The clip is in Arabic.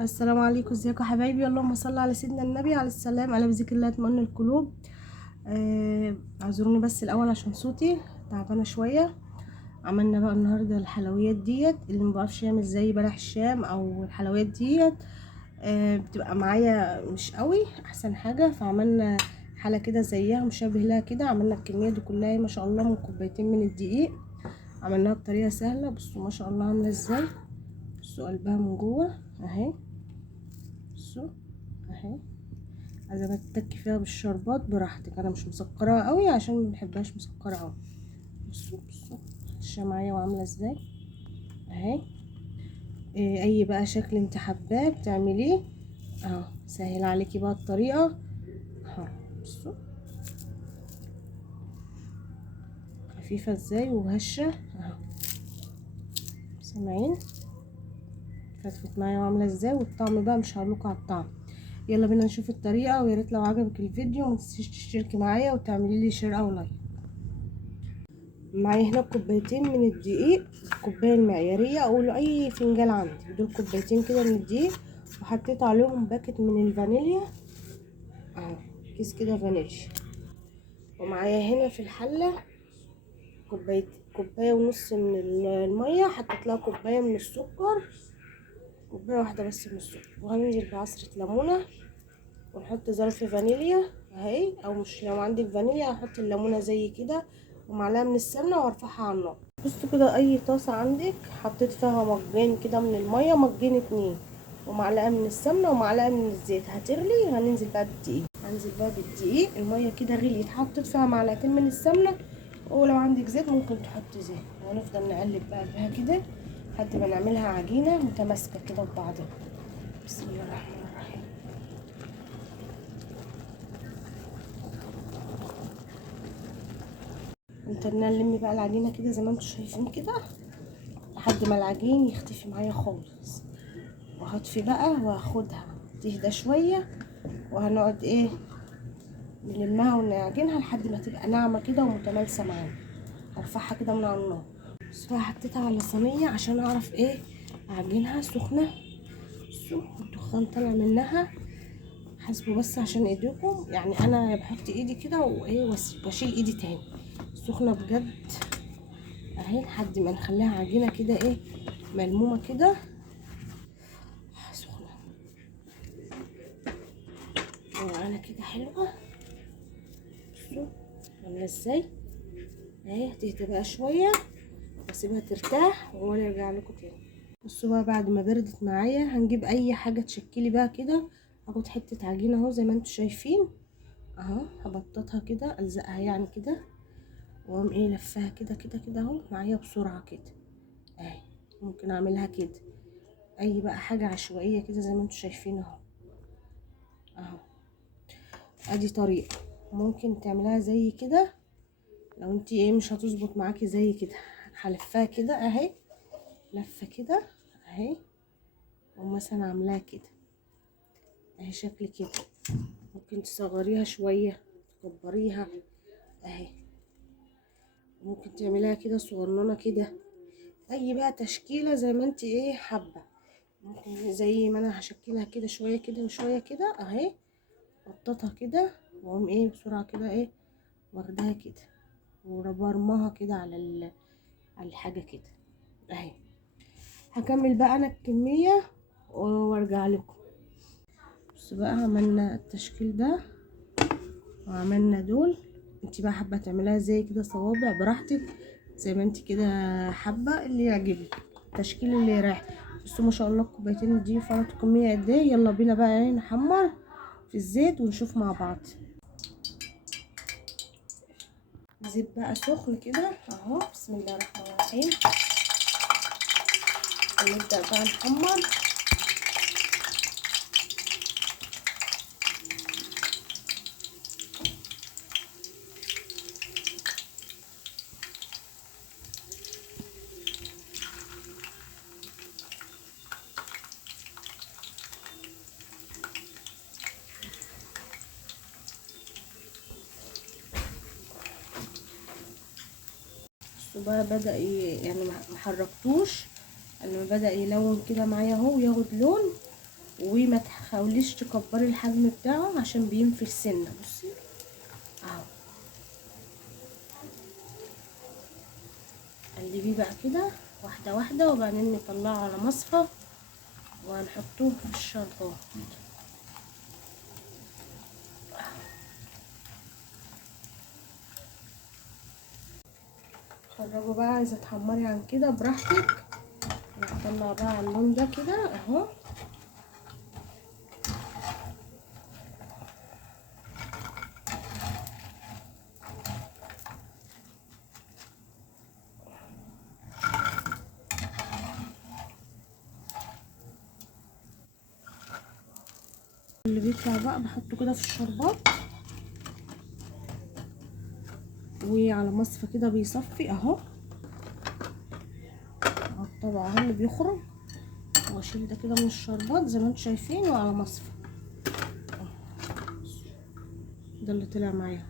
السلام عليكم، ازيكم يا حبايبي؟ اللهم صل على سيدنا النبي عليه السلام. انا بذكر الله اطمئن القلوب. اعذروني بس الاول عشان صوتي تعبانه شويه. عملنا بقى النهارده الحلويات ديت اللي ما بعرفش يعمل زي بلح الشام او الحلويات ديت. بتبقى معايا مش قوي احسن حاجه، فعملنا حاله كده زيها مشابه لها كده. عملنا الكميه دي كلها ما شاء الله من كوبايتين من الدقيق. عملناها بطريقه سهله. بصوا ما شاء الله عامله ازاي. بصوا قلبها من جوه اهي. بصوا اهي. عايزه تتكي فيها بالشربات براحتك، انا مش مسكره قوي عشان ما بحبهاش مسكره قوي. بصوا هشه معايا وعامله ازاي اهي. اي بقى شكل انت حباه بتعمليه اهو. سهل عليكي بقى الطريقه اهو. بصوا خفيفه ازاي وهشه اهو. سامعين فتفت معايا وعامله ازاي؟ والطعم بقى مش هقولكوا على الطعم. يلا بينا نشوف الطريقه، ويا ريت لو عجبك الفيديو ما تنسيش تشتركي معايا وتعملي لي شير او لايك. معايا هنا كوبايتين من الدقيق، الكوبايه المعياريه او اي فنجان عندي. دول كوبايتين كده من الدقيق، وحطيت عليهم باكت من الفانيليا اهو، كيس كده فانيليا. ومعايا هنا في الحله كوبايه ونص من الميه، حطيت لها كوبايه من السكر، كوبايه واحده بس من السكر. وهننزل بعصره ليمونه، ونحط ظرف فانيليا اهي، او مش لو عندك فانيليا هحط الليمونه زي كده، ومعلقه من السمنه وارفعها على النار. بصوا كده اي طاسه عندك حطيت فيها مجين كده من الميه، مجين اتنين، ومعلقه من السمنه ومعلقه من الزيت هتغلي. هننزل بقى بالدقيق، هنزل بقى بالدقيق. الميه كده غليت، حطيت فيها معلقتين من السمنه، ولو عندك زيت ممكن تحط زيت. ونفضل نقلب بقى بها كده لحد ما نعملها عجينه متماسكه كده ببعضها. بسم الله الرحمن الرحيم. نفضل نلم بقى العجينه كده زي ما انتم شايفين كده لحد ما العجين يختفي معايا خالص. وهطفي بقى وهاخدها تهدى شويه، وهنقعد نلمها ونعجنها لحد ما تبقى ناعمه كده ومتمالسه معانا. هرفعها كده من على النار. بس بقى حطيتها على صينيه عشان اعرف اعجنها سخنه. بصوا الدخان طالع منها، حاسبوا بس عشان ايديكم. يعني انا بحط ايدي كده واشيل ايدي تاني. سخنه بجد اهي، لحد ما نخليها عجينه كده ملمومه كده سخنه وعلى كده حلوه. بصوا عامله ازاي اهي. هتهدى بقى شويه واسيبها ترتاح وارجع لكم تاني. بصوا بقى بعد ما بردت معايا هنجيب اي حاجه تشكلي بقى كده. هاخد حته عجينه اهو زي ما انتم شايفين اهو، هبططها كده الزقها يعني كده، واقوم لفها كده كده كده اهو معايا بسرعه كده اهي. ممكن اعملها كده اي بقى حاجه عشوائيه كده زي ما انتم شايفين اهو اهو. ادي طريقه ممكن تعملها زي كده. لو انت مش هتظبط معاكي زي كده هلفها كده اهي، لفه كده اهي، ومثلا عاملاها كده اهي شكل كده. ممكن تصغريها شويه، تكبريها اهي. ممكن تعمليها كده صغننه كده، اي بقى تشكيله زي ما انت حابه. ممكن زي ما انا هشكلها كده شويه كده وشويه كده اهي. بططها كده واقوم بسرعه كده واخداها كده وبرمها كده على الحاجه كده اهي. هكمل بقى انا الكميه وارجع لكم. بصوا بقى عملنا التشكيل ده وعملنا دول. انت بقى حابه تعمليها زي كده صوابع براحتك، زي ما انت كده حابه اللي يعجبك، التشكيل اللي يريح. بصوا ما شاء الله كوبايتين دي فرط كميه قد ايه. يلا بينا بقى نحمر في الزيت ونشوف مع بعض. زيت بقى سخن كده اهو. بسم الله الرحمن الرحيم. ونبدأ بقى نحمر. بصوا بقى بدأ يعني محركتوش، لما بدأ يلون كده معايا اهو وياخد لون. وما تحاوليش تكبري الحجم بتاعه عشان بينفي السنه. بصي اهو، قلبيه بقى كده واحده واحده، وبعدين نطلعه على مصفى وهنحطوه في الشربات. خرجوا بقى، عايزه تحمري عن كده براحتك. نطلع بقى على اللون ده كده اهو. اللي بيطلع بقى بحطه كده في الشربات، وعلى مصفى كده بيصفي اهو. الطبق اهو اللي بيخرج، واشيل ده كده من الشربات زي ما انتم شايفين، وعلى مصفى. ده اللي طلع معايا.